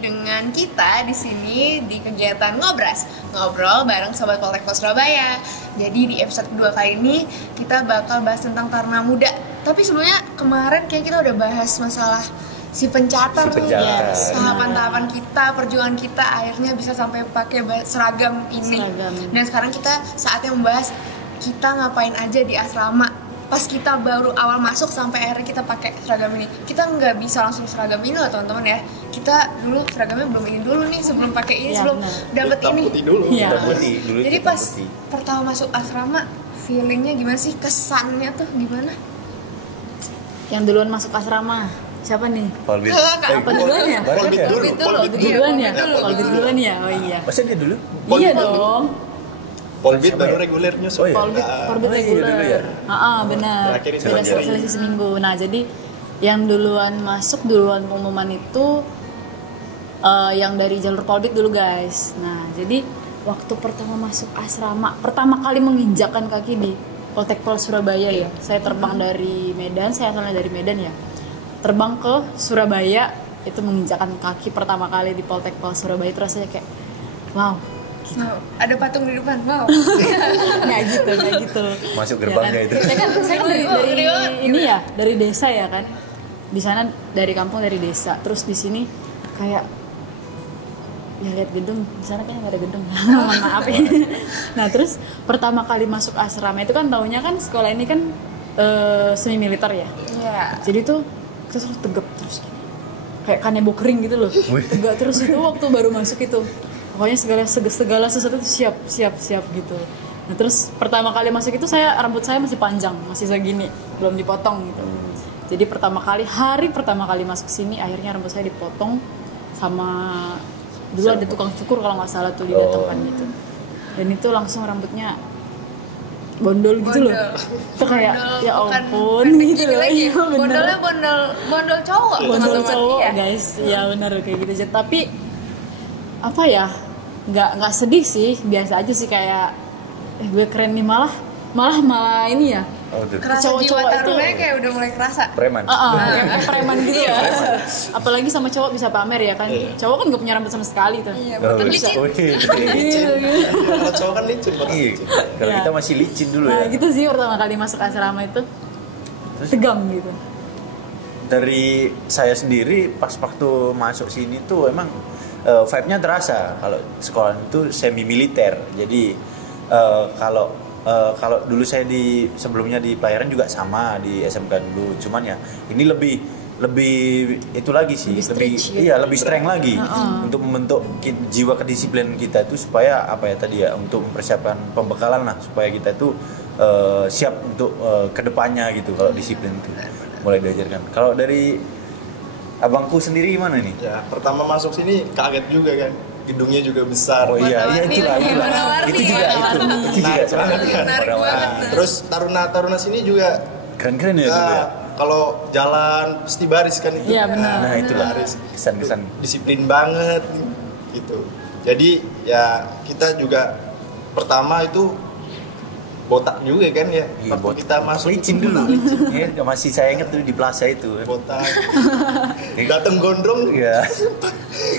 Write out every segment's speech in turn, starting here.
dengan kita di sini di kegiatan Ngobras, ngobrol bareng Sobat Poltek Pol Surabaya. Jadi di episode kedua kali ini kita bakal bahas tentang Taruna Muda. Tapi sebelumnya kemarin kayak kita udah bahas masalah si pencatat nih, tahapan-tahapan kita, perjuangan kita akhirnya bisa sampai pakai seragam ini. Dan sekarang kita saatnya membahas kita ngapain aja di asrama pas kita baru awal masuk sampai akhirnya kita pakai seragam ini. Kita nggak bisa langsung seragam ini loh teman-teman ya. Kita dulu seragamnya belum ini dulu nih, sebelum pakai ini, sebelum dapet ini. Jadi pas pertama masuk asrama, feelingnya gimana sih, kesannya tuh gimana? Yang duluan masuk asrama siapa nih? Polbit. Apa duluan ya? Polbit duluan ya? Polbit duluan ya? Oh iya. Masa dia dulu? Iya dong. Polbit baru reguler nyusul. Polbit reguler. Benar. Beda selisih seminggu. Nah, jadi yang duluan masuk, duluan pengumuman itu yang dari jalur Polbit dulu, guys. Nah, jadi waktu pertama masuk asrama, pertama kali menginjakkan kaki di Poltek Pol Surabaya ya. Saya terbang dari Medan, saya asalnya dari Medan ya. Terbang ke Surabaya, itu menginjakkan kaki pertama kali di Poltek Pol Surabaya, itu rasanya kayak wow. Gitu. Wow, ada patung di depan, wow. Nggak gitu. Masuk gerbangnya ya kan? itu. Saya kan dari ini ya, dari desa ya kan. Di sana dari kampung, dari desa. Terus di sini kayak ya lihat gedung, di sana kayaknya nggak ada gedung. Mohon maaf ya. Nah, terus pertama kali masuk asrama itu kan taunya kan sekolah ini kan semi militer ya. Iya. Jadi tuh kita selalu tegap terus gini. Kayak kanebo kering gitu loh. Tegak terus itu waktu baru masuk itu. Pokoknya segala sesuatu itu siap gitu. Nah, terus pertama kali masuk itu rambut saya masih panjang, masih segini, belum dipotong gitu. Jadi hari pertama kali masuk sini akhirnya rambut saya dipotong sama dulu ada tukang cukur kalau nggak salah tuh didatangkan gitu. Dan itu langsung rambutnya bondol gitu loh. Itu kayak ya ampun gitu loh. Iya, bondolnya bondol cowok. Bondol cowok ya? Guys. Ya benar kayak gitu. Tapi apa ya? Nggak sedih sih, biasa aja sih kayak gue keren nih malah ini ya. Kerasa jiwa tarunanya kayak udah mulai kerasa. Preman. Kayak preman gitu ya. Apalagi sama cowok bisa pamer ya kan. Cowok kan nggak punya rambut sama sekali tuh. Iya, betul licin. Kalau cowok kan licin. Kalau kita masih licin dulu ya. Nah, gitu sih pertama kali masuk asrama itu. Tegang gitu. Dari saya sendiri pas waktu masuk sini tuh emang vibe-nya terasa. Kalau sekolah itu semi militer. Jadi kalau dulu saya sebelumnya di pelayaran juga sama di SMK dulu. Cuman ya ini lebih itu lagi sih, lebih strength lagi untuk membentuk jiwa kedisiplinan kita itu supaya untuk mempersiapkan pembekalan lah supaya kita itu siap untuk kedepannya gitu. Kalau disiplin itu mulai diajarkan. Kalau dari abangku sendiri gimana nih? Ya, pertama masuk sini kaget juga kan. Gedungnya juga besar. Oh iya, itulah. Itu juga. Terus taruna sini juga keren-keren ya dulu ya. Kalau jalan pasti baris kan itu. Iya benar. Nah, itulah kesan-kesan disiplin banget gitu. Jadi ya kita juga pertama itu botak juga kan ya. Iya, waktu kita masuk licin dulu. Ya, masih saya ingat tuh di plaza itu. Botak. Datang gondrong. Iya.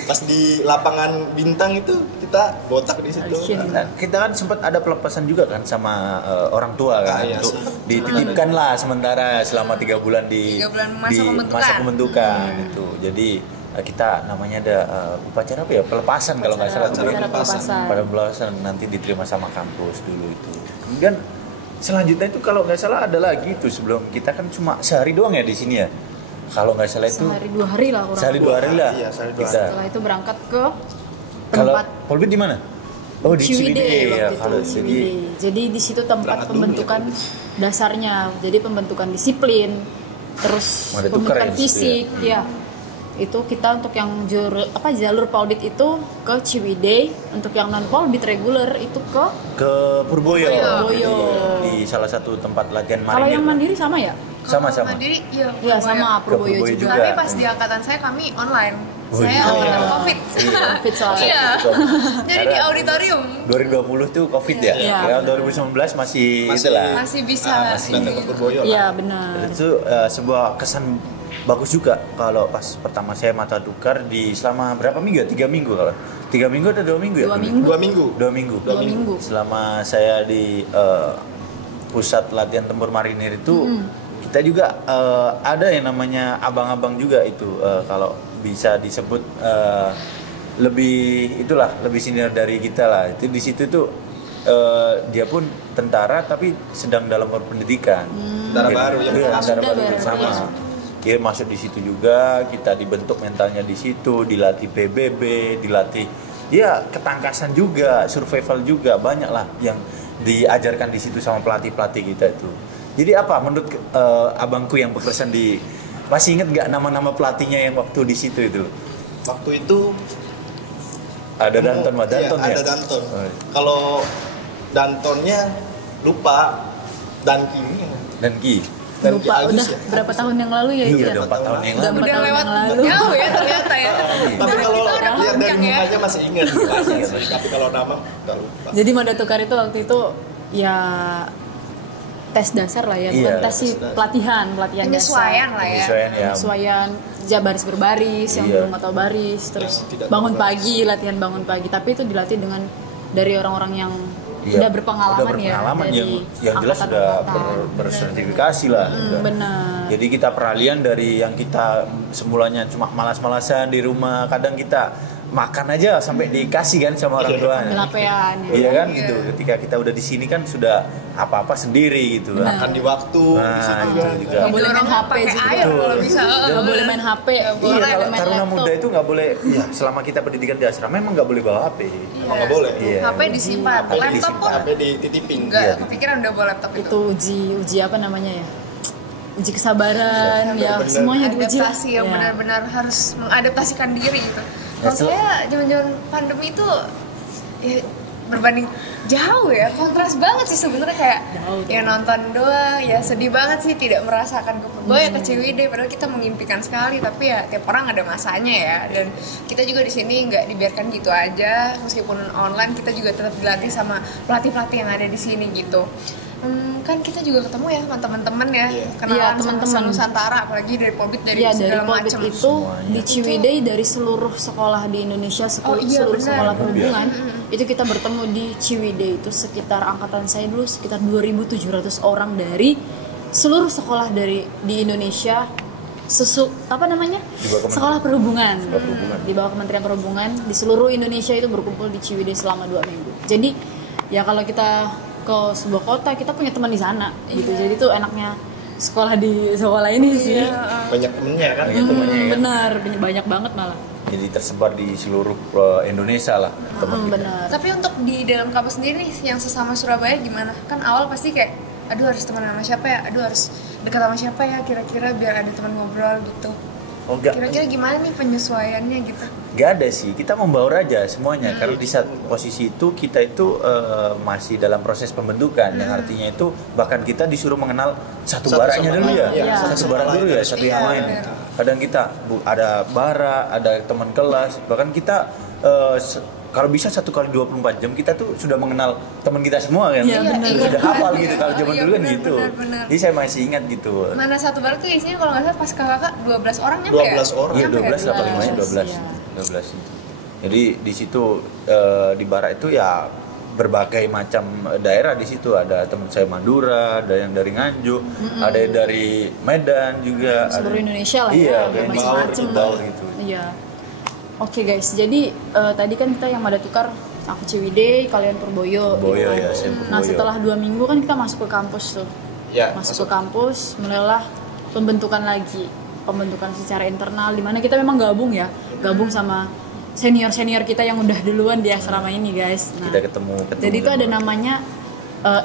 Pas di lapangan bintang itu kita botak di situ. Nah, kita kan sempat ada pelepasan juga kan sama orang tua kan untuk dititipkan lah sementara selama 3 bulan di masa pembentukan itu. Jadi kita namanya ada upacara apa ya, pelepasan kalau nggak salah. Pelepasan nanti diterima sama kampus dulu itu. Kemudian selanjutnya itu kalau nggak salah ada lagi itu sebelum kita kan cuma sehari doang ya di sini ya. Kalau nggak salah itu sehari 2 hari lah kurang. Sehari 2 hari lah. Iya, Setelah itu berangkat ke tempat Polbit di mana? Oh, di Ciwidey ya, kalau jadi di situ tempat pembentukan dasarnya. Jadi pembentukan disiplin, terus pembentukan fisik ya. Itu kita untuk yang jalur Polbit itu ke Ciwidey, untuk yang non Polbit reguler itu ke Purboyo. Di salah satu tempat latihan marinir. Kalau yang mandiri sama ya? Sama. Mandiri iya sama Purboyo juga. Tapi pas di angkatan saya kami online. Saya angkatan Covid. Covid soalnya. Iya. Jadi di auditorium. 2020 tuh Covid ya. Ya 2019 masih itulah. Masih bisa. Datang ke Purboyo. Iya benar. Itu sebuah kesan bagus juga kalau pas pertama saya mata tukar di selama berapa minggu ya? 3 minggu kalau 3 minggu atau 2 minggu ya? 2 minggu. 2 minggu. Selama saya di pusat latihan tempur marinir itu kita juga ada yang namanya abang-abang juga itu kalau bisa disebut lebih senior dari kita lah. Itu di situ tuh dia pun tentara tapi sedang dalam pendidikan. Tentara baru ya. Tentara baru sama. Dia masuk di situ juga, kita dibentuk mentalnya di situ, dilatih PBB, dilatih ya ketangkasan juga, survival juga, banyak lah yang diajarkan di situ sama pelatih-pelatih kita itu. Jadi apa menurut abangku yang berkesan di, masih inget nggak nama-nama pelatihnya yang waktu di situ itu? Waktu itu ada Danton, Danton ya? Ada Danton. Kalau Dantonnya lupa, Danki. Lupa Agus, udah ya? berapa tahun yang lalu ya itu Iya, ya? udah 4 tahun yang Udah lalu. 4 Udah tahun lewat yang lalu. jauh ya ternyata ya. Tapi kalau Kita udah lihat dari panjang ya. mukanya masih ingat. Tapi kalau nama udah lupa. Jadi Mada Tukar itu waktu itu ya tes dasar lah ya, bukan Iya, tes sih, tes dasar. pelatihan Penyesuaian lah ya. Penyesuaian ya. Penyesuaian baris berbaris, yang Iya. belum atau baris, terus Yang tidak bangun tahu baris. pagi, latihan bangun pagi. Tapi itu dilatih dengan dari orang-orang yang Iya, udah berpengalaman, ya, dari yang jelas sudah angkatan-angkatan. bersertifikasi lah. juga. Benar. Jadi kita peralihan dari yang kita semulanya cuma malas-malasan di rumah, kadang kita makan aja sampai dikasih kan sama orang tuanya. Pelapean ya. Iya kan gitu. Ketika kita udah di sini kan sudah apa-apa sendiri gitu. Benar. Makan di waktu di Nah, situ itu juga. juga. Nggak boleh main Didorong HP pakai juga. air kalau bisa. Nggak boleh main HP, Iya, boleh kalau main taruna laptop. muda itu nggak boleh. Ya, selama kita pendidikan di asrama memang nggak boleh bawa HP. Emang nggak boleh. Iya. HP disimpan, HP laptop disimpan. kok HP dititipin. enggak Iya. kepikiran udah bawa laptop Itu uji apa namanya ya? Uji kesabaran, ya Benar-benar. semuanya diuji lah. adaptasi yang Ya. benar-benar harus mengadaptasikan diri gitu. Ya, Kalau saya zaman-zaman pandemi itu ya berbanding jauh ya, kontras banget sih sebenarnya, kayak Jauh. ya nonton doang, ya sedih banget sih tidak merasakan gue ya ke CWD, padahal kita mengimpikan sekali, tapi ya tiap orang ada masanya ya, dan kita juga di sini nggak dibiarkan gitu aja, meskipun online kita juga tetap dilatih sama pelatih-pelatih yang ada di sini gitu. Kan kita juga ketemu ya sama teman-teman ya, Iya. kenalan Iya, sama teman-teman. Nusantara, apalagi dari Polbit, dari Iya, dari segala Polbit macam. itu Semuanya. di Ciwidey dari seluruh sekolah di Indonesia, Oh, iya, seluruh benar. sekolah perhubungan itu kita bertemu di Ciwidey. Itu sekitar angkatan saya dulu sekitar 2.700 orang dari seluruh sekolah di Indonesia, apa namanya? Di bawah Sekolah perhubungan. Perhubungan. Di bawah Kementerian Perhubungan di seluruh Indonesia itu berkumpul di Ciwidey selama 2 minggu. Jadi ya kalau kita ke sebuah kota kita punya teman di sana gitu. Jadi tuh enaknya sekolah di sekolah ini sih. Banyak temennya kan. Banyak temannya ya. Benar, banyak banget malah. Jadi tersebar di seluruh Indonesia lah teman kita. Benar. Tapi untuk di dalam kampus sendiri nih, yang sesama Surabaya gimana? Kan awal pasti kayak, aduh harus teman sama siapa ya? Aduh harus dekat sama siapa ya? Kira-kira biar ada teman ngobrol gitu. Oh enggak, Kira-kira gimana nih penyesuaiannya gitu? enggak ada sih, kita membaur aja semuanya. Karena di saat posisi itu kita itu masih dalam proses pembentukan, yang artinya itu bahkan kita disuruh mengenal satu Satu baranya sama dulu lain. ya, Iya. satu bara dulu ya, satu yang Iya, lain. benar. Kadang kita ada bara, ada teman kelas, bahkan kita kalau bisa 1 kali 24 jam kita tuh sudah mengenal teman kita semua kan. Iya, benar. Sudah hafal gitu kalau zaman Iya, dulu kan benar, gitu. benar. Jadi saya masih ingat gitu. Mana satu bar tuh isinya kalau nggak salah pas kakak 12 orang nyampe 12 ya? orang. Iya, Nyampe 12 lah paling banyak 12. Iya. 12. Jadi di situ di barak itu ya berbagai macam daerah di situ. Ada teman saya Madura, ada yang dari Nganjuk, ada yang dari Medan juga. Seluruh ada- Indonesia lah iya, ya, kayak macam-macam. Baur gitu. Iya. Oke guys, jadi tadi kan kita yang Mada Tukar, aku Ciwidey, kalian Purboyo. Purboyo, gitu. ya, saya Nah Purboyo. setelah 2 minggu kan kita masuk ke kampus tuh. Ya, Masuk ke kampus, mulailah pembentukan lagi, pembentukan secara internal, dimana kita memang gabung sama senior kita yang udah duluan di asrama ini guys. Nah, Kita ketemu jadi itu sama- ada namanya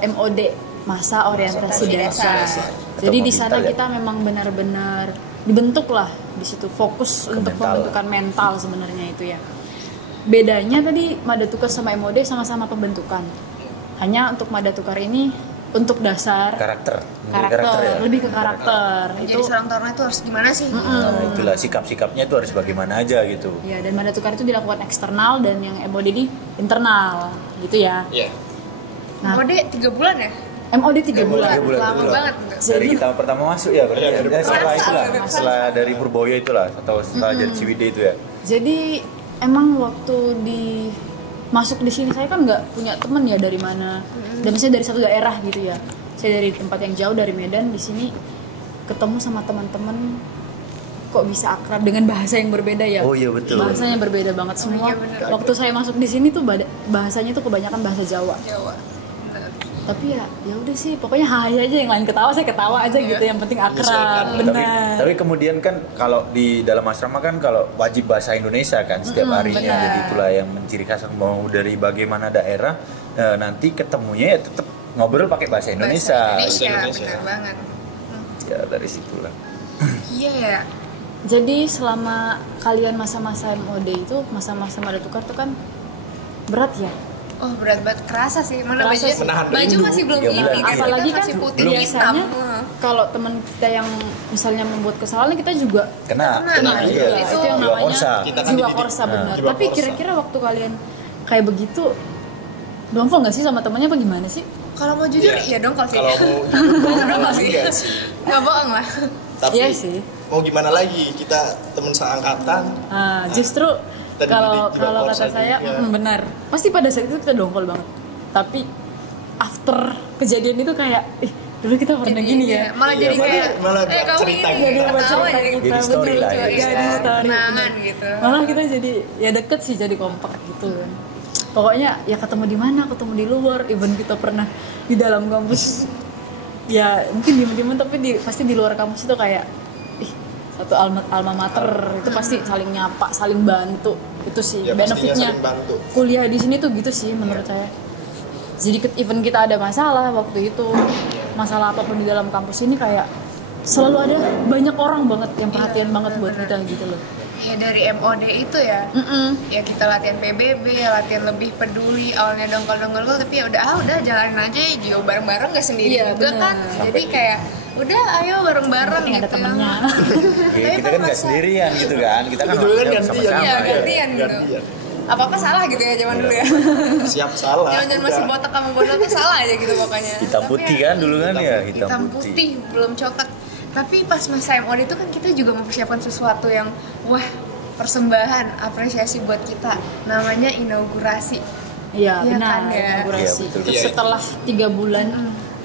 MOD, masa orientasi desa. Desa. Jadi Ketemu di sana mental ya? kita memang benar-benar dibentuk lah di situ, fokus untuk mental. pembentukan mental sebenarnya itu ya. Bedanya tadi Mada Tukar sama MOD sama-sama pembentukan. Hanya untuk Mada Tukar ini untuk dasar karakter ya. lebih ke karakter. Jadi Itu seorang taruna itu harus gimana sih? Nah, itulah sikap-sikapnya itu harus bagaimana aja gitu. ya, dan Mada Tukar itu dilakukan eksternal dan yang MOD ini internal gitu ya. Iya. Nah, Oh deh 3 bulan ya? MOD 3 bulan. 3 bulan. Lama betul. banget. Dari kita pertama masuk ya berarti. Iya, dari Setelah pertama. itulah, Masa, setelah dari Purboyo itulah atau setelah jadi Ciwidey itu ya. Jadi emang waktu masuk di sini saya kan nggak punya temen ya dari mana. Dan misalnya dari satu daerah gitu ya. Saya dari tempat yang jauh dari Medan, di sini ketemu sama teman-teman kok bisa akrab dengan bahasa yang berbeda ya. Oh iya betul. Bahasanya berbeda banget semua. iya, bener. Waktu saya masuk di sini tuh bahasanya tuh kebanyakan bahasa Jawa. Jawa. Bener. Tapi ya udah sih, pokoknya hai aja, yang lain ketawa saya ketawa aja gitu. Yang penting akrab, benar. Tapi kemudian kan kalau di dalam asrama kan kalau wajib bahasa Indonesia kan setiap harinya, benar. jadi itulah yang menciri khas mau dari bagaimana daerah nanti ketemunya ya tetap ngobrol pakai bahasa Indonesia. Bahasa Indonesia. Bener banget. Ya dari situlah. Iya ya. Jadi selama kalian masa-masa MOD itu, masa-masa Mada Tukar tuh kan berat ya. Oh berat banget, kerasa sih. Mana Kerasa baju, sih. Menahan baju rindu. masih belum 3 ini bulan. kan. Apalagi Kita kan masih putih biasanya hitam. kalau teman kita yang misalnya membuat kesalahan kita juga Kena Kena juga. juga. Itu yang Jiwa namanya korsa. Kita kan jiwa dididik. korsa benar. Jiwa Tapi korsa. kira-kira waktu kalian kayak begitu dongkol nggak sih sama temannya apa gimana sih? Kalau mau jujur, Iya. iya dong kalau sih. Kalau mau Nggak sih? enggak sih. Nggak bohong lah. Tapi Iya sih. mau gimana lagi, kita teman seangkatan. Justru Kita kalau dididik jiwa kata korsa saya juga. benar. Pasti pada saat itu kita dongkol banget. Tapi after kejadian itu kayak dulu kita pernah gini ya. Malah jadi Iya, kayak malah kamu cerita ini gitu. ketawa cerita jadi kita, Jadi story bener, lah ya. jadi story, kenangan bener. gitu. Malah kita jadi ya deket sih, jadi kompak gitu kan. Pokoknya ya ketemu di mana, ketemu di luar, even kita pernah di dalam kampus ya mungkin diem-dieman tapi pasti di luar kampus itu kayak satu alma mater itu pasti saling nyapa, saling bantu. Itu sih Ya, pastinya benefitnya saling bantu. kuliah di sini tuh gitu sih menurut saya. Jadi even kita ada masalah waktu itu, masalah apapun di dalam kampus ini kayak selalu ada banyak orang banget yang perhatian banget buat kita gitu loh. Ya dari MOD itu ya. Ya kita latihan PBB, latihan lebih peduli. Awalnya dongkol-dongkol tapi ya udah jalanin aja, juga bareng-bareng nggak sendiri Iya, juga bener. kan. Jadi kayak udah ayo bareng-bareng Penting gitu. ada temennya. Ya, kita kan nggak sendirian gitu kan, kita kan Itu kan waktunya gantian. sama-sama. Iya, ya. gantian gitu. Apa-apa salah gitu ya zaman dulu ya. Siap salah. Jangan masih udah. botak sama bodoh tuh salah aja gitu pokoknya. Hitam Tapi putih ya, kan dulu kan ya, hitam putih belum coklat. Tapi pas masa MOD itu kan kita juga mempersiapkan sesuatu yang wah, persembahan apresiasi buat kita, namanya inaugurasi. Iya Iya benar, kan, ya? inaugurasi. Iya, betul. Itu Iya, setelah 3 bulan.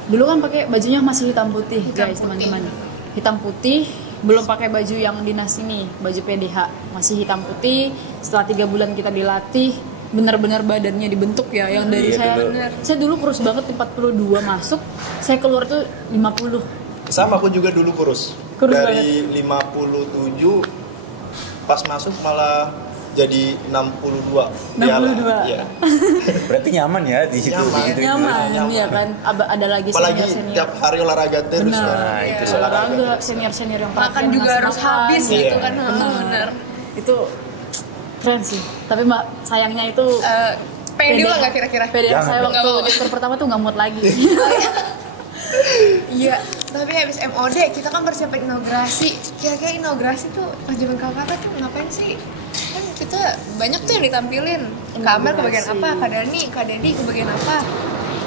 Dulu kan pakai bajunya masih hitam putih, Hitam guys, putih. teman-teman. Hitam putih, belum pakai baju yang dinas ini, baju PDH. Masih hitam putih. Setelah 3 bulan kita dilatih, benar-benar badannya dibentuk ya. Yang dari Iya, dulu. saya dulu kurus banget 42 masuk, saya keluar tuh 50. Sama aku juga dulu kurus. Kurus Dari 57 pas masuk malah jadi 62. 62. Iya. Berarti nyaman ya di situ. Nyaman. Gitu. Nyaman, ya kan. Ada lagi Apalagi senior-senior. tiap hari olahraga terus. Benar, Nah, itu olahraga, senior-senior yang Makan perhatian juga ngasih harus makan. habis Iya. gitu kan. Bener. Itu keren sih. Tapi sayangnya itu Pengen dulu nggak kira-kira? PDH Jangan saya dong. waktu di tur pertama tuh nggak muat lagi. Iya, tapi habis MOD kita kan persiapan inaugurasi. Kira-kira inaugurasi tuh pas zaman kakak tuh ngapain sih? Kan kita banyak tuh yang ditampilin. Kamar ke bagian apa? Kak Dani, Kak Dedi ke bagian apa?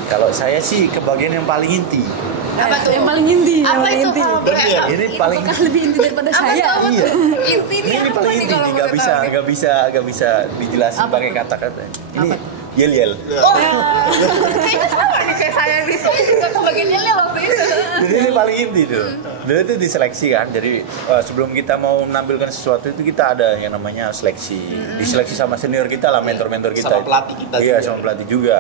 Kalau saya sih ke bagian yang paling inti. Apa tuh? Yang paling inti, yang Apa paling itu inti. kalau Dan boleh- iya, Ini paling Apakah lebih inti daripada Apa saya? tuh? Apa Iya. tuh? Inti nih Ini apa paling nih inti, kalau nggak boleh bisa tahu? nggak bisa dijelasin Apa pakai tuh? kata-kata. Ini Apa? yel-yel. Oh, kayaknya sama nih kayak saya di sini juga ke bagian yel waktu itu. Jadi ini paling inti tuh. Dulu itu diseleksi kan. Jadi sebelum kita mau menampilkan sesuatu itu kita ada yang namanya seleksi. Diseleksi sama senior kita lah, mentor-mentor kita. Sama pelatih kita Iya, juga. sama pelatih juga.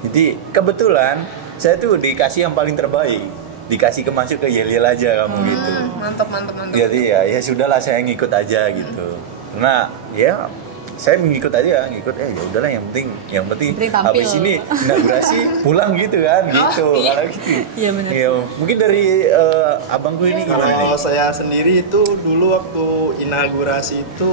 Jadi kebetulan saya tuh dikasih yang paling terbaik. Dikasih masuk ke yel-yel aja kamu gitu. Mantap. Jadi ya sudahlah saya ngikut aja gitu. Karena ya saya ngikut aja, ya udahlah yang penting Penting tampil. habis ini inaugurasi pulang gitu kan gitu. iya. Kalau gitu. Iya, benar. Iya, mungkin dari abangku ini gimana Kalau nih? saya sendiri itu dulu waktu inaugurasi itu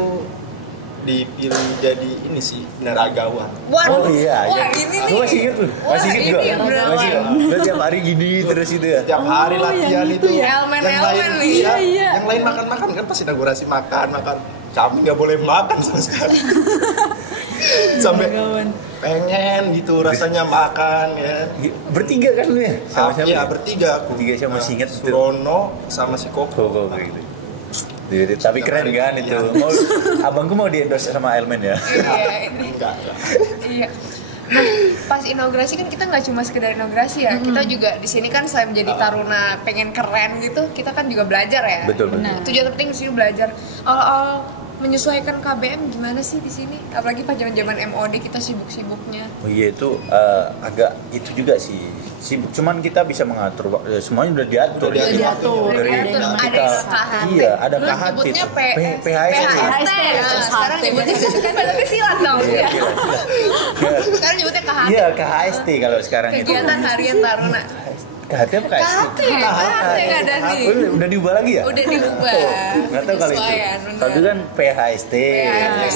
dipilih jadi ini sih naragawan. Oh Waduh, iya, wah iya. ini Aku nih. masih inget tuh, Wah, masih inget ini gua. yang beneran. Masih inget. Udah tiap hari gini terus itu ya. Setiap hari Oh, latihan yang itu. itu ya. Elemen-elemen nih. Iya, Iya. Yang lain makan-makan kan pas inaugurasi makan. Kami nggak boleh makan sama sekali. Sampai Kawan. pengen gitu rasanya makan ya. Bertiga kan lu ya? Sama siapa? Iya, bertiga aku. Bertiga siapa masih ingat itu? Surono sama si Koko. Gitu. Tapi keren kan itu. Abangku mau di-endorse sama Elmen ya? Iya, Enggak. iya. Nah, pas inaugurasi kan kita nggak cuma sekedar inaugurasi ya, kita juga di sini kan selain menjadi taruna pengen keren gitu, kita kan juga belajar ya. Betul. Tujuan terpenting di sini belajar. Awal-awal menyesuaikan KBM gimana sih di sini? Apalagi pas zaman-zaman MOD kita sibuk-sibuknya. Oh iya itu agak itu juga sih sibuk. Cuman kita bisa mengatur semuanya udah diatur. Udah diatur. Dari Ada KHT. Iya, ada Dulu KHT. nyebutnya PHST. Sekarang nyebutnya kan berarti silat dong. Iya. Sekarang nyebutnya KHT. Iya, KHST kalau sekarang itu. Kegiatan Harian Taruna. KHT apa KHST? KHT nggak ada nih. Udah diubah lagi ya? Udah diubah. Nggak tahu kali itu. Penyesuaian, Kalau itu kan PHST.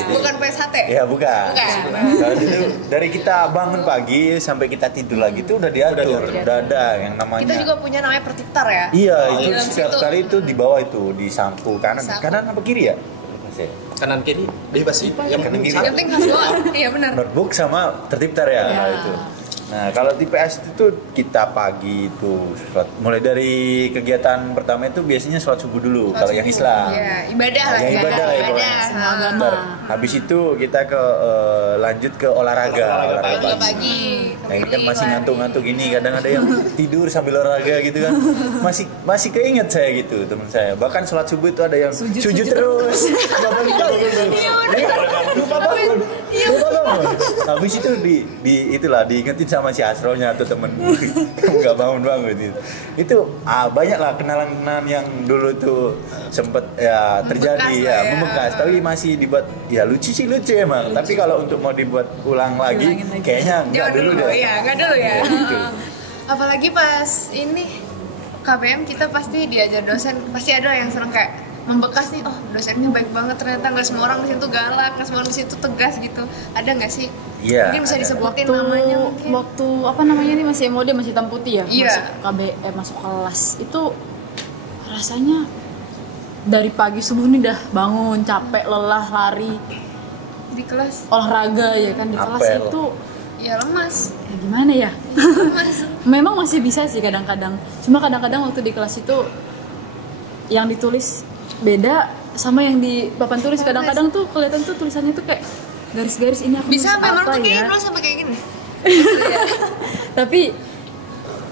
Bukan PSHT. Ya bukan. Bukan. Kalau itu dari kita bangun pagi sampai kita tidur lagi itu udah diatur, udah ada yang namanya. Kita juga punya namanya pertiktar ya. Iya, itu Dalam setiap situ. kali itu di bawah itu di sampul kanan, kanan apa kiri ya? Masih. Kanan kiri bebas sih. Yang penting Yang penting harus doa. Iya benar. Notebook sama tertib ya, itu. Nah kalau di PS itu kita pagi itu mulai dari kegiatan pertama itu biasanya sholat subuh dulu kalau yang Islam. Iya, ibadah lah. Yang ibadah ya, Ibadah. Semua agama. Ntar, habis itu kita ke lanjut ke olahraga Olahraga pagi. Nah ini kan masih ngantuk-ngantuk gini, kadang ada yang tidur sambil olahraga gitu kan. Masih keinget saya gitu teman saya. Bahkan sholat subuh itu ada yang sujud terus. Lupa bangun. Habis itu itulah diingetin sama si Asronya atau temen kamu nggak bangun gitu. Itu banyak lah kenalan-kenalan yang dulu tuh sempet ya terjadi membekas, tapi masih dibuat ya lucu emang. Tapi kalau untuk mau dibuat ulang lagi kayaknya nggak dulu deh. Iya, nggak dulu ya. Gitu. Apalagi pas ini KBM kita pasti diajar dosen, pasti ada yang sering kayak membekas nih, oh dosennya baik banget ternyata, nggak semua orang di situ galak, nggak semua orang di situ tegas gitu. Ada nggak sih? Iya. Mungkin bisa disebutin Waktu namanya mungkin. waktu apa namanya nih masih MOD masih hitam putih ya, Iya. masuk KBM masuk kelas itu rasanya dari pagi subuh nih dah bangun capek lelah lari Di kelas olahraga ya kan di kelas Apel. itu ya lemas. ya gimana ya? Memang masih bisa sih kadang-kadang. Cuma kadang-kadang waktu di kelas itu yang ditulis beda sama yang di papan tulis. Kadang-kadang tuh kelihatan tuh tulisannya tuh kayak garis-garis ini aku Bisa nulis sampai apa mereka kayak ya. gini, sampai kayak gini. Tapi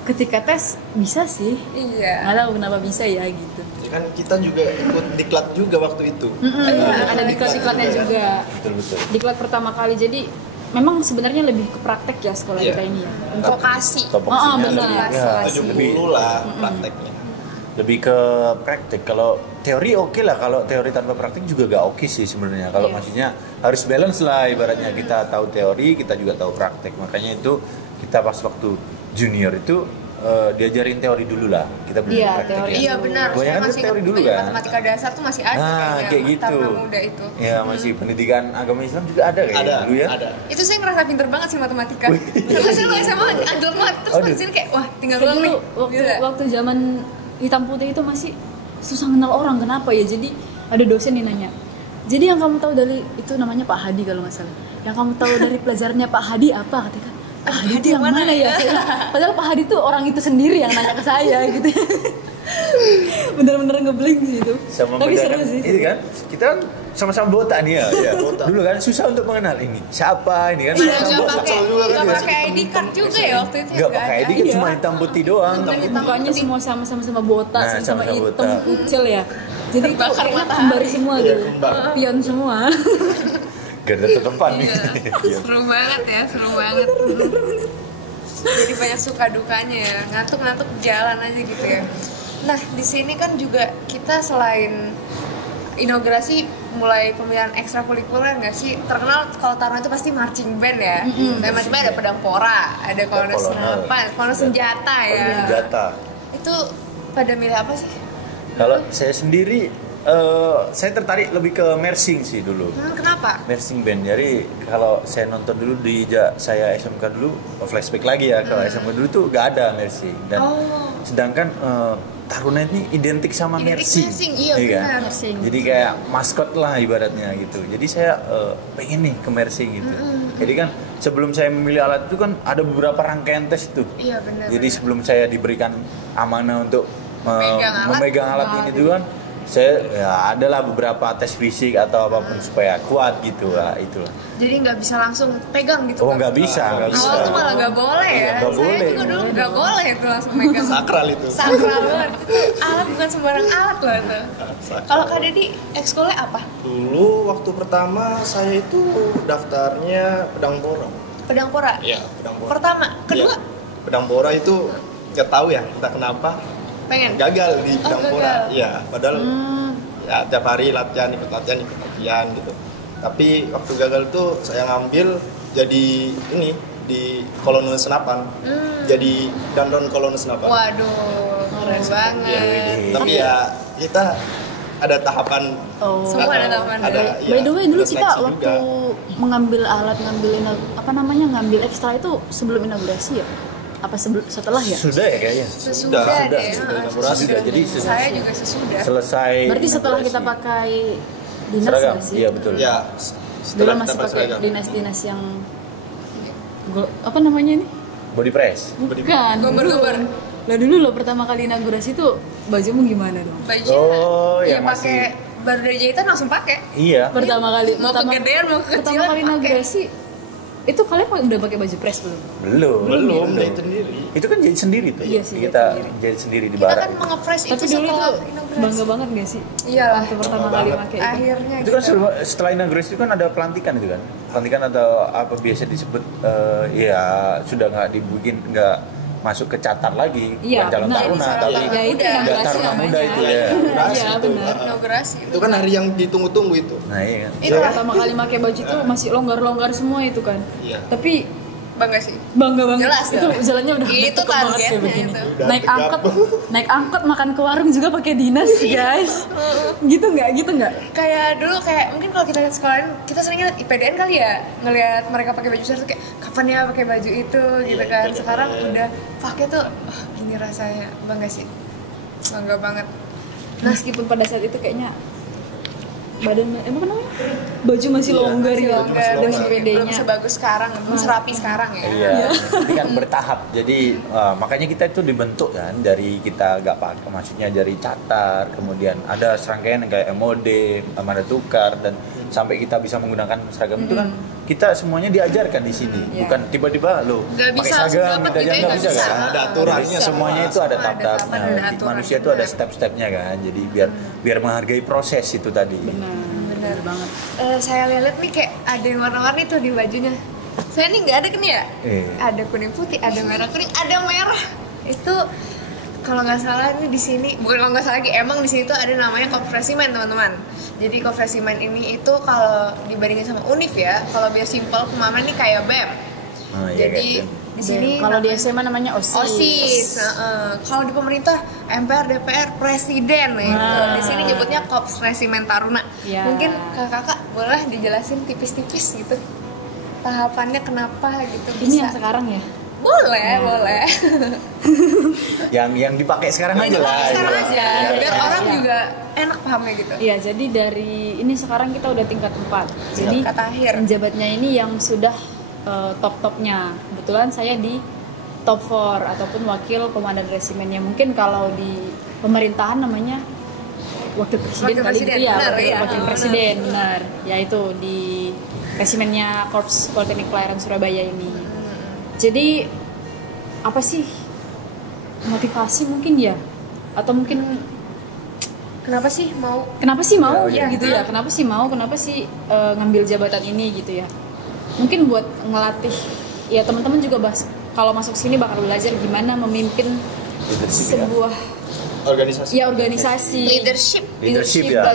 ketika tes bisa sih. Iya. Nggak tahu kenapa bisa ya gitu. Ya kan kita juga ikut diklat juga waktu itu. Ada diklat-diklatnya juga. Betul. Diklat pertama kali, jadi memang sebenarnya lebih ke praktek ya sekolah Iya. kita ini ya. Untuk Vokasi. Topoksinya benar. lebih 70 lah prakteknya. lebih ke praktek. Kalau teori oke lah, kalau teori tanpa praktek juga gak oke sih sebenarnya. Kalau maksudnya harus balance lah, ibaratnya kita tahu teori, kita juga tahu praktek. Makanya itu kita pas waktu junior itu diajarin teori dulu lah, kita belum Iya, praktek teori. ya. Iya benar. Kebanyakan Saya tuh masih teori ingat dulu kan. Matematika dasar tuh masih ada Nah, kayak gitu. Taruna muda itu. Ya masih pendidikan agama Islam juga ada kayak Ada, dulu ya. ada. Itu saya ngerasa pinter banget sih matematika. Terus saya lu SMA andel banget, terus Aduh. pas sini kayak wah tinggal Saya doang nih. dulu Gila. waktu zaman hitam putih itu masih susah kenal orang, kenapa ya? Jadi ada dosen nih nanya, jadi yang kamu tahu dari itu namanya Pak Hadi kalau nggak salah, yang kamu tahu dari pelajarannya Pak Hadi apa? Katakan Pak Hadi itu yang mana ya? Padahal Pak Hadi itu orang itu sendiri yang nanya ke saya gitu. Bener-bener ngeblank sih itu. Sama Tapi seru membedakan sih. ini kan, kita kan sama-sama botak nih ya. Iya, botak. Dulu kan susah untuk mengenal ini siapa ini kan. Iya, sama-sama nggak botak. pakai juga kan nggak ya. pakai ID card juga ya waktu itu. Nggak pakai ID kan Iya. cuma hitam putih doang. Mukanya semua sama-sama botak, Nah, sama-sama sama-sama hitam, botak. kucil ya. Jadi itu Terbakar kayaknya matahari. kembar semua Iya, gitu. kembar. Pion semua. Garda terdepan nih. Iya. Seru banget ya, seru banget. Jadi banyak suka dukanya ya, ngantuk-ngantuk jalan aja gitu ya. Nah di sini kan juga kita selain inaugurasi mulai pemilihan ekstrakurikuler nggak sih? Terkenal kalau Taruna itu pasti marching band ya. Dan marching band ada pedang pora, ada kolonel senapan, kolonel senjata ya. Senjata. Itu pada milih apa sih? Kalau saya sendiri saya tertarik lebih ke mersing sih dulu. Kenapa? Mersing band. Jadi kalau saya nonton dulu saya SMK dulu, flashback lagi ya ke SMK dulu tuh gak ada mersing dan sedangkan Taruna ini identik sama Mercy, iya kan? benar. Jadi kayak maskot lah ibaratnya gitu. Jadi saya pengen nih ke Mercy gitu. Jadi kan sebelum saya memilih alat itu kan ada beberapa rangkaian tes itu. Iya benar. Jadi sebelum saya diberikan amanah untuk memegang alat ini tuh kan, saya ya adalah beberapa tes fisik atau apapun supaya kuat gitu lah, itulah. Jadi nggak bisa langsung pegang gitu. Oh nggak bisa. Awal tuh malah nggak boleh ya. Nggak Saya boleh. juga dulu nggak boleh itu langsung pegang. Sakral itu. Sakral banget. Itu alat bukan sembarang alat loh itu. Kalau Kak Dedi ekskolnya apa? Dulu waktu pertama saya itu daftarnya Pedangpora. Pedangpora. Iya, Pedangpora. Pertama, kedua Iya. Pedangpora itu nggak tahu ya, entah kenapa pengen. gagal di Pedangpora. gagal. Iya, padahal ya tiap hari latihan gitu. Tapi waktu gagal tuh saya ngambil jadi ini di kolonel senapan. Jadi danron kolonel senapan. Waduh, keren banget. Tapi ya kita ada tahapan. Semua ada tahapan. Ada, By the way dulu ada kita seleksi waktu juga. mengambil alat, ngambil ekstra itu sebelum inaugurasi ya? Apa setelah ya? Sudah ya kayaknya. Sesudah Sudah, deh. sudah ah, inaugurasi. sesudah. Jadi Saya juga sesudah. Selesai. Berarti setelah kita inaugurasi. pakai dinas seragam. nggak sih? Iya betul. Ya, Dulu setelah masih kita pakai seragam. dinas-dinas yang apa namanya ini? Body press. Bukan. Gambar-gambar. Lah dulu lo pertama kali inaugurasi tuh bajumu gimana dong? Baju Oh, ya yang pakai baru dari jahitan langsung pakai. Iya. Pertama kali Mau kegedean mau kekecilan. pertama kali pakai. inaugurasi itu kalian udah pakai baju press belum? Belum. Jahit sendiri. Itu kan jahit sendiri tuh. Iya sih, Kita jahit jahit sendiri di Kita barak. kan mengepres itu Tapi dulu itu setelah inaugurasi. bangga banget gak sih? Iyalah. Waktu pertama Bangga kali banget. pakai itu. Akhirnya Itu kan setelah inaugurasi itu kan ada pelantikan itu kan. Pelantikan atau apa biasa disebut ya sudah nggak dibikin nggak masuk ke catar lagi, Iya, bukan calon benar. taruna Jadi tapi calon Ya itu Udah, udah inaugurasi taruna namanya. muda itu ya. Iya Itu. benar. inaugurasi Itu kan hari yang ditunggu-tunggu itu. Nah iya kan. Itu Pertama kali pakai baju itu masih longgar-longgar semua itu kan. Iya. Tapi bangga sih. bangga banget. Jelas itu dong. jalannya udah Itu deket banget kayak targetnya begini. itu. Udah Naik tegap. angkot makan ke warung juga pakai dinas guys. Gitu nggak? Kayak dulu kayak mungkin kalau kita lihat sekolahan kita sering lihat IPDN kali ya ngelihat mereka pakai baju seragam kayak kapan ya pakai baju itu gitu kan. Sekarang udah pakai tuh gini rasanya bangga sih. Bangga banget. Meskipun pada saat itu kayaknya badan apa namanya? Baju masih longgar ya Enggak dengan belum PD-nya. sebagus sekarang, belum serapi sekarang ya. Iya, tapi kan bertahap. Jadi makanya kita itu dibentuk kan dari kita gak pakai, maksudnya dari catar, kemudian ada serangkaian yang kayak MOD, Amanda Tukar, dan sampai kita bisa menggunakan seragam itu kan kita semuanya diajarkan di sini, bukan tiba-tiba lo Nggak pakai bisa seragam langsung kita dapat gitu ya, nggak nggak bisa bisa. kan? Ada aturannya Jadi semua. semuanya itu ada Ada tahap-tahapnya. tahapan, ada Di aturan, manusia itu ada benar. step-stepnya kan. Jadi biar menghargai proses itu tadi. Benar banget. Saya lihat nih kayak ada yang warna-warni tuh di bajunya. Saya nih nggak ada kan ya? Ada kuning putih, ada merah kuning, ada merah. Itu kalau nggak salah ini di sini, bukan kalau nggak salah lagi, emang di sini tuh ada namanya Kopfresimen teman-teman. Jadi Kopfresimen ini itu kalau dibandingin sama Univ ya, kalau biar simpel pemahaman ini kayak BEM. Oh, iya, Jadi kayak di sini Kalau di SMA namanya OSIS. OSIS. Kalau di pemerintah MPR, DPR, Presiden gitu. Di sini nyebutnya Kopfresimen Taruna. Ya. Mungkin kakak boleh dijelasin tipis-tipis gitu tahapannya kenapa gitu Ini bisa. yang sekarang ya. Boleh. yang dipakai sekarang aja lah. Sekarang gitu. aja Ya, biar ya. orang juga enak pahamnya gitu. Iya, jadi dari ini sekarang kita udah tingkat 4. Jadi Tingkat akhir. penjabatnya ini yang sudah top-topnya. Kebetulan saya di top 4 ataupun wakil komandan resimennya. Mungkin kalau di pemerintahan namanya wakil presiden Wakil kali presiden, gitu ya. benar, wakil, iya. wakil presiden, benar. Yaitu di resimennya Korps Politeknik Pelayaran Surabaya ini. Jadi apa sih motivasi mungkin ya? Atau mungkin Kenapa sih mau kenapa sih mau Ya, gitu ya, kenapa sih mau, kenapa sih ngambil jabatan ini gitu ya, mungkin buat ngelatih ya teman-teman juga kalau masuk sini bakal belajar gimana memimpin Leadership, ya. sebuah Organisasi. organisasi leadership? ya.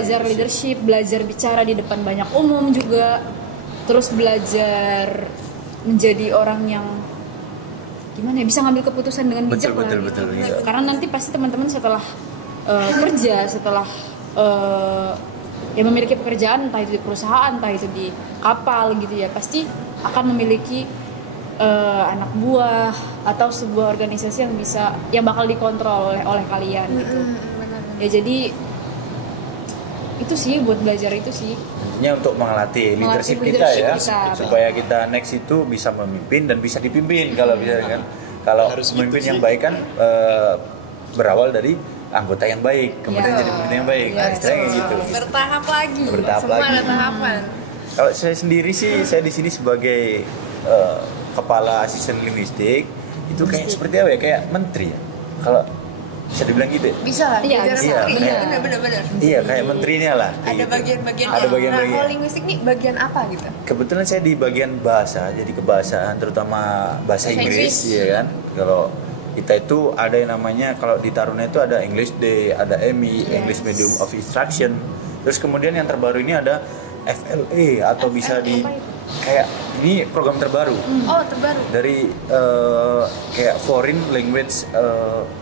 belajar bicara di depan banyak umum juga, terus belajar menjadi orang yang gimana ya, bisa ngambil keputusan dengan bijak lah gitu. betul, iya. Karena nanti pasti teman-teman setelah kerja, setelah ya memiliki pekerjaan, entah itu di perusahaan, entah itu di kapal gitu ya, pasti akan memiliki anak buah atau sebuah organisasi yang bakal dikontrol oleh kalian gitu. Ya jadi itu sih buat belajar itu sih. Intinya untuk melatih leadership kita ya, supaya kita next itu bisa memimpin dan bisa dipimpin kalau bisa kan. Kalau pemimpin yang baik kan berawal dari anggota yang baik, kemudian jadi pemimpin yang baik. Istilahnya kayak gitu. Bertahap lagi. Semua ada tahapan. Kalau saya sendiri sih, saya di sini sebagai kepala asisten linguistik itu kayak seperti apa ya? Kayak menteri ya. Kalau bisa dibilang gitu ya? Bisa lah. Iya, benar-benar. Iya, kayak menterinya lah. Ada gitu. bagian-bagian. Ada bagian-bagian. Nah, kalau linguistik nih bagian apa gitu? Kebetulan saya di bagian bahasa, jadi kebahasaan terutama bahasa Inggris, ya kan. Kalau kita itu ada yang namanya, kalau di Taruna itu ada English Day, ada EMI, English Medium of Instruction. Terus kemudian yang terbaru ini ada FLA atau bisa di kayak ini program terbaru. Oh, terbaru. Dari kayak foreign language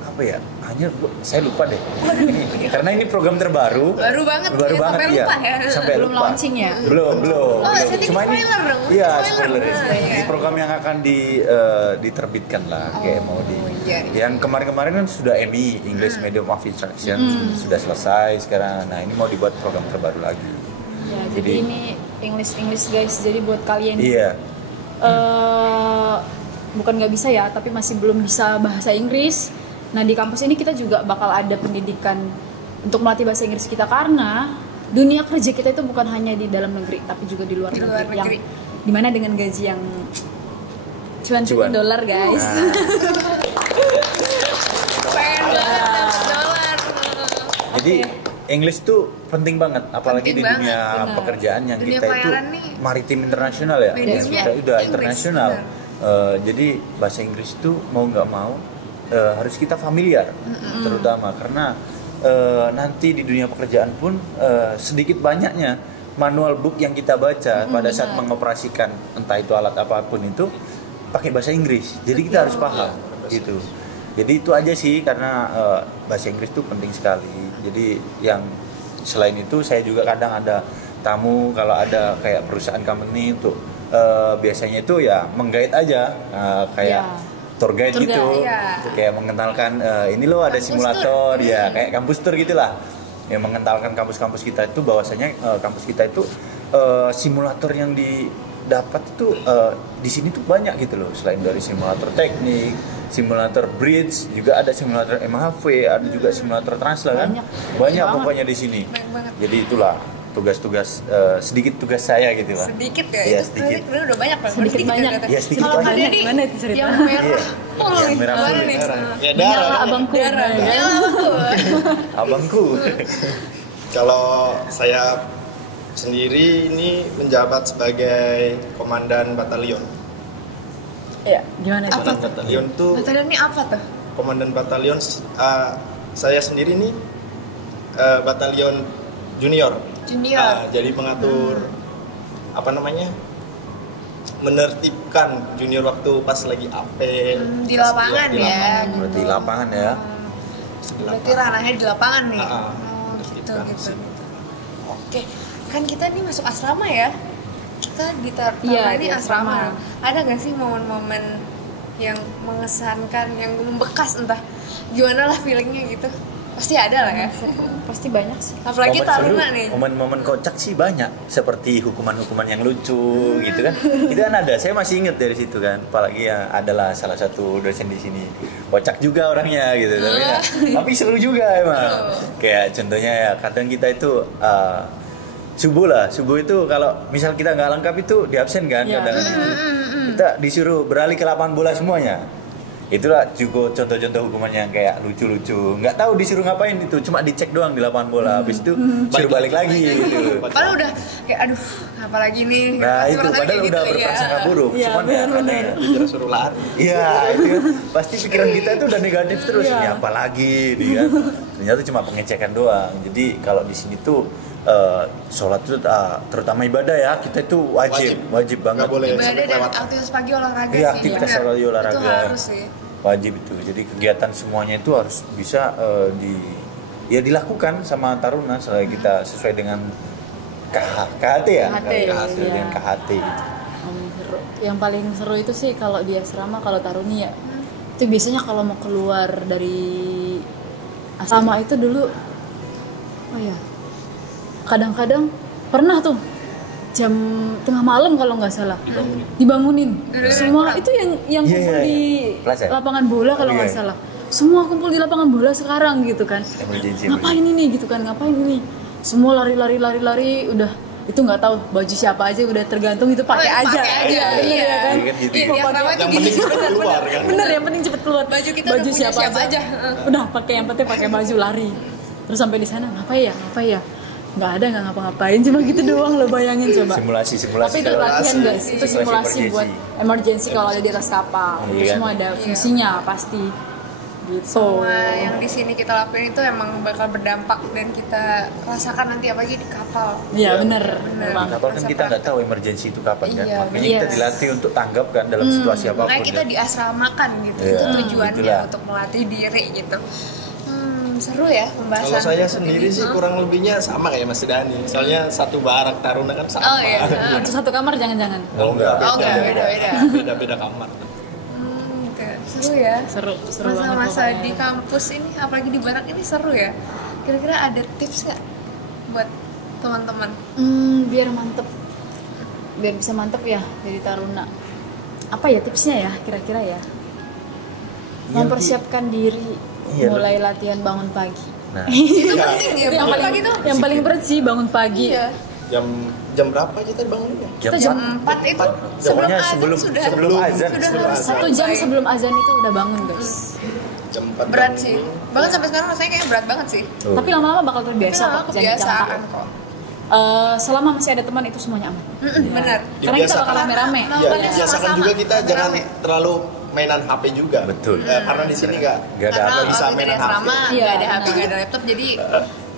apa ya? Hanya saya lupa deh. Karena ini program terbaru. Baru banget Sampai ya. lupa ya. Sampai Belum lupa. launching ya? Belum. Cuma ini spoiler dong. Iya, spoiler. Ini program yang akan diterbitkan lah, kayak mau di. Yang kemarin-kemarin kan sudah EMI, English Medium of Instruction, sudah selesai sekarang. Nah, ini mau dibuat program terbaru lagi. Ya, jadi ini English guys. Jadi buat kalian bukan nggak bisa ya, tapi masih belum bisa bahasa Inggris. Nah, di kampus ini kita juga bakal ada pendidikan untuk melatih bahasa Inggris kita, karena dunia kerja kita itu bukan hanya di dalam negeri, tapi juga di luar negeri. Yang dimana dengan gaji yang $20 guys. Pengen banget $1. Jadi English tuh penting banget, apalagi Penting di dunia pekerjaan yang Dunia kita itu pelayaran nih, maritim internasional ya. mediumnya Kita udah Inggris, internasional. Jadi bahasa Inggris itu mau nggak mau harus kita familiar, terutama karena nanti di dunia pekerjaan pun sedikit banyaknya manual book yang kita baca pada saat mengoperasikan entah itu alat apapun itu pakai bahasa Inggris. Jadi kita harus paham gitu. Jadi itu aja sih, karena bahasa Inggris itu penting sekali. Jadi yang selain itu saya juga kadang ada tamu, kalau ada kayak perusahaan company itu biasanya itu ya menggait aja kayak tour guide gitu, kayak mengenalkan ini loh ada simulator ya, kayak kampus tour gitulah, yang mengenalkan kampus-kampus kita itu bahwasanya kampus kita itu simulator yang didapat itu di sini tuh banyak gitu loh. Selain dari simulator teknik, simulator bridge, juga ada simulator MHV, ada juga simulator transla kan, banyak pokoknya di sini. Jadi itulah tugas-tugas sedikit tugas saya gitu lah. Sedikit ya? Itu sedikit. Udah banyak lah. Sedikit banyak. Ya sedikit kalau banyak. Kak Mana itu cerita? yang merah full Yang nih. merah Mana full. nih? Ya Nyala abangku. Abangku. Kalau saya sendiri ini menjabat sebagai komandan batalion. Ya, gimana itu? Komandan batalion tuh, Batalion ini apa tuh? komandan batalion saya sendiri nih batalion junior. Jadi pengatur apa namanya, menertibkan junior waktu pas lagi apel Di lapangan ya. Berarti di lapangan ya. Berarti ranahnya di lapangan nih. Gitu. menertibkan. Oke, kan kita nih masuk asrama ya. Kita di Iya, ini di asrama. asrama. Ada gak sih momen-momen yang mengesankan, yang membekas, entah gimana lah feelingnya gitu? Pasti ada lah ya. Pasti banyak sih. Apalagi Momen Taruna seru, nih. momen-momen kocak sih banyak, seperti hukuman-hukuman yang lucu gitu kan. Itu kan ada, saya masih inget dari situ kan. Apalagi ya adalah salah satu dosen di sini kocak juga orangnya gitu, tapi seru juga emang. Kayak contohnya ya, kadang kita itu subuh itu kalau misal kita nggak lengkap itu di absen kan, kadang kita disuruh beralih ke lapangan bola semuanya. Itulah juga contoh-contoh hukuman yang kayak lucu-lucu. Nggak tahu disuruh ngapain itu, cuma dicek doang di lapangan bola. Habis itu suruh balik lagi gitu. Padahal udah kayak aduh, apa lagi nih? Nah itu Rasanya padahal kayak udah gitu, berprasangka buruk. Iya, Cuman benar-benar. Dikira suruh lari. iya itu pasti pikiran kita itu udah negatif terus. Ini apa lagi nih kan? Ternyata cuma pengecekan doang. Jadi kalau di sini tuh sholat itu terutama ibadah ya, kita itu wajib banget. Nggak boleh Ibadah sampai dan kelewatan. aktivitas pagi olahraga Iya, sih. aktivitas bener. pagi olahraga. Itu harus sih. Wajib itu. Jadi kegiatan semuanya itu harus bisa dilakukan sama Taruna selagi kita sesuai dengan KHT ya. KHT, Sesuai iya. dengan KHT gitu. yang paling seru itu sih kalau di asrama, kalau Taruni ya. Itu biasanya kalau mau keluar dari asrama itu dulu, oh ya, kadang-kadang pernah tuh jam tengah malam kalau nggak salah dibangunin. Semua itu yang kumpul di lapangan bola kalau nggak salah. Semua kumpul di lapangan bola sekarang gitu kan. Ngapain ini gitu kan? Ngapain ini? Semua lari, udah itu nggak tahu baju siapa aja udah tergantung itu pakai aja. Iya kan. Yang penting cepet keluar kan. Bener, yang penting cepet keluar. Baju kita udah punya siapa aja. Udah pakai, yang penting pakai baju lari. Terus sampai di sana ngapain ya? Nggak ada, nggak ngapa-ngapain, cuma gitu doang lo, bayangin coba. Simulasi. Tapi itu latihan guys, itu simulasi buat emergency kalau ada di atas kapal. Itu semua ada fungsinya pasti. Gitu. Semua yang di sini kita lakuin itu emang bakal berdampak dan kita rasakan nanti apalagi di kapal. Iya bener. Di kapal kan kita nggak tahu emergency itu kapan kan. Iya, Makanya kita dilatih untuk tanggap kan dalam situasi apapun. Makanya kita diasramakan gitu. Itu tujuannya untuk melatih diri gitu. Seru ya pembahasan. Kalau saya sendiri sih kurang lebihnya sama kayak Mas Dani. Soalnya satu barak Taruna kan sama. Oh iya. Satu kamar jangan-jangan. Beda. Beda kamar. Gitu. Seru ya. Seru Masa-masa banget di kampus ini, apalagi di barak ini seru ya. Kira-kira ada tips nggak buat teman-teman? Biar bisa mantep ya jadi Taruna. Apa ya tipsnya ya kira-kira ya? Mempersiapkan diri. Mulai latihan bangun pagi. Nah, Itu penting ya. yang paling yang paling berat sih bangun pagi. Iya. Jam berapa kita bangunnya? Kita jam 4 itu Pokoknya sebelum azan sebelum azan. 1 jam sebelum azan itu udah bangun guys. Jam 4. Berat sih. Bahkan sampai sekarang rasanya kayak berat banget sih. Tapi lama-lama bakal terbiasa kok. Kebiasaan kok. Selama masih ada teman itu semuanya aman. Benar. Karena kita bakal rame-rame. Iya, biasakan juga kita jangan terlalu mainan HP juga. Betul. Karena di sini nggak ada Karena bisa mainan HP. nggak ada HP, nggak ada laptop, jadi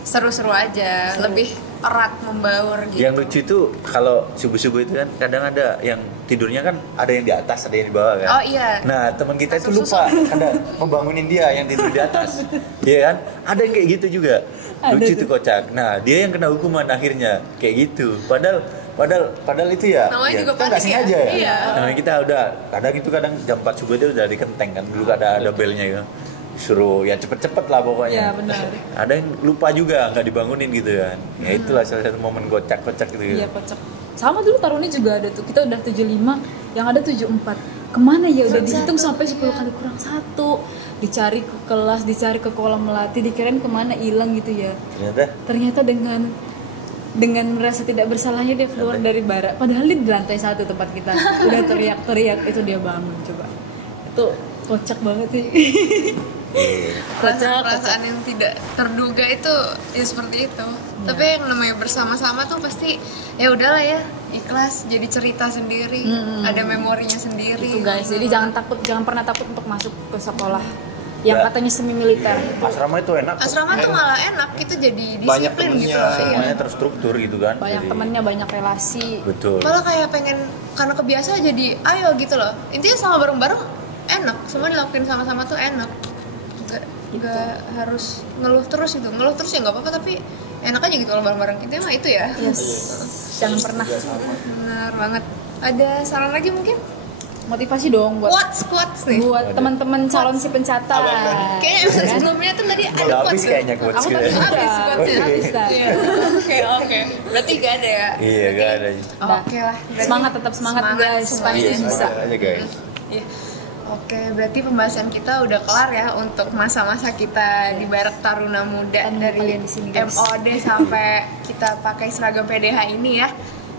seru-seru aja, lebih erat membaur gitu. Yang lucu itu kalau subuh-subuh itu kan kadang ada yang tidurnya kan ada yang di atas, ada yang di bawah kan. Oh iya. Nah, teman kita itu lupa ada membangunin dia yang tidur di atas. Iya kan? Ada yang kayak gitu juga. Lucu tuh kocak. Nah, dia yang kena hukuman akhirnya kayak gitu. Padahal itu ya. Namanya juga kita nggak panik ya? sengaja ya. Iya. Nah, kita udah kadang jam 4 subuh itu udah dikenteng kan. Dulu ada belnya gitu. Suruh ya cepet-cepet lah pokoknya. Iya benar. Ada yang lupa juga nggak dibangunin gitu kan. Ya itulah salah satu momen kocak-kocak gitu. Iya kocak. Sama dulu Taruni juga ada tuh. Kita udah 75, yang ada 74. Kemana ya udah dihitung sampai 10 kali kurang 1. Dicari ke kelas, dicari ke kolam melatih, dikirain kemana hilang gitu ya. Ternyata dengan merasa tidak bersalahnya dia keluar dari barak. Padahal di lantai 1 tempat kita. Udah teriak-teriak itu dia bangun coba. Itu kocak banget sih. Perasaan yang tidak terduga itu ya seperti itu. Tapi yang namanya bersama-sama tuh pasti ya udahlah ya, ikhlas, jadi cerita sendiri, ada memorinya sendiri. Itu guys, jadi jangan pernah takut untuk masuk ke sekolah yang katanya semi militer. Asrama itu enak. Asrama tuh malah enak, kita jadi Banyak disiplin gitu. Semuanya terstruktur gitu kan. Banyak temennya, banyak relasi. Betul. Malah kayak pengen karena kebiasa jadi ayo gitu loh. Intinya sama bareng-bareng enak, semua dilakuin sama-sama tuh enak. Gak harus ngeluh terus gitu. Ngeluh terus ya nggak apa-apa, tapi enak aja gitu kalau bareng-bareng. Intinya mah itu ya. Yes. Jangan pernah. Benar banget. Ada saran lagi mungkin? Motivasi dong buat Quotes nih. buat teman-teman calon si pencatat. Kayaknya episode sebelumnya tuh tadi ada Udah habis quotes. kayaknya quotes Aku kita. tadi udah Quotesnya. habis dah. Iya. Oke. Berarti gak ada ya? Iya, gak ada. Oke lah. Berarti Semangat, tetap semangat guys. semuanya. Pasti bisa. Semangat aja guys. Iya. Oke, berarti pembahasan kita udah kelar ya untuk masa-masa kita di Barak Taruna Muda Dan dari kalian di sini, guys. MOD sampai kita pakai seragam PDH ini ya.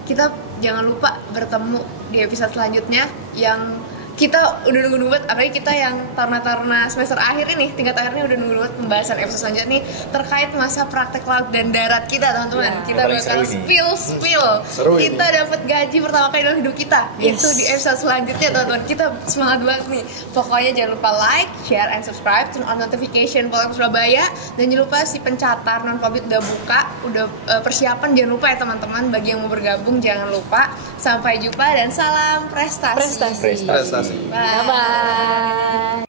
Kita jangan lupa bertemu di episode selanjutnya yang kita udah nunggu banget, apalagi kita yang taruna-taruna semester akhir ini, tingkat akhir ini udah nunggu banget pembahasan episode selanjutnya nih terkait masa praktek laut dan darat kita teman-teman. Ya, kita paling bakal seru spill Seru ini. kita dapat gaji pertama kali dalam hidup kita. Yes. Itu di episode selanjutnya teman-teman. Kita semangat banget nih. Pokoknya jangan lupa like, share, and subscribe, turn on notification Poltek Surabaya, dan jangan lupa si pencatar non covid udah buka, udah persiapan, jangan lupa ya teman-teman. Bagi yang mau bergabung jangan lupa. Sampai jumpa dan salam prestasi. Prestasi. Prestasi. Bye. Bye.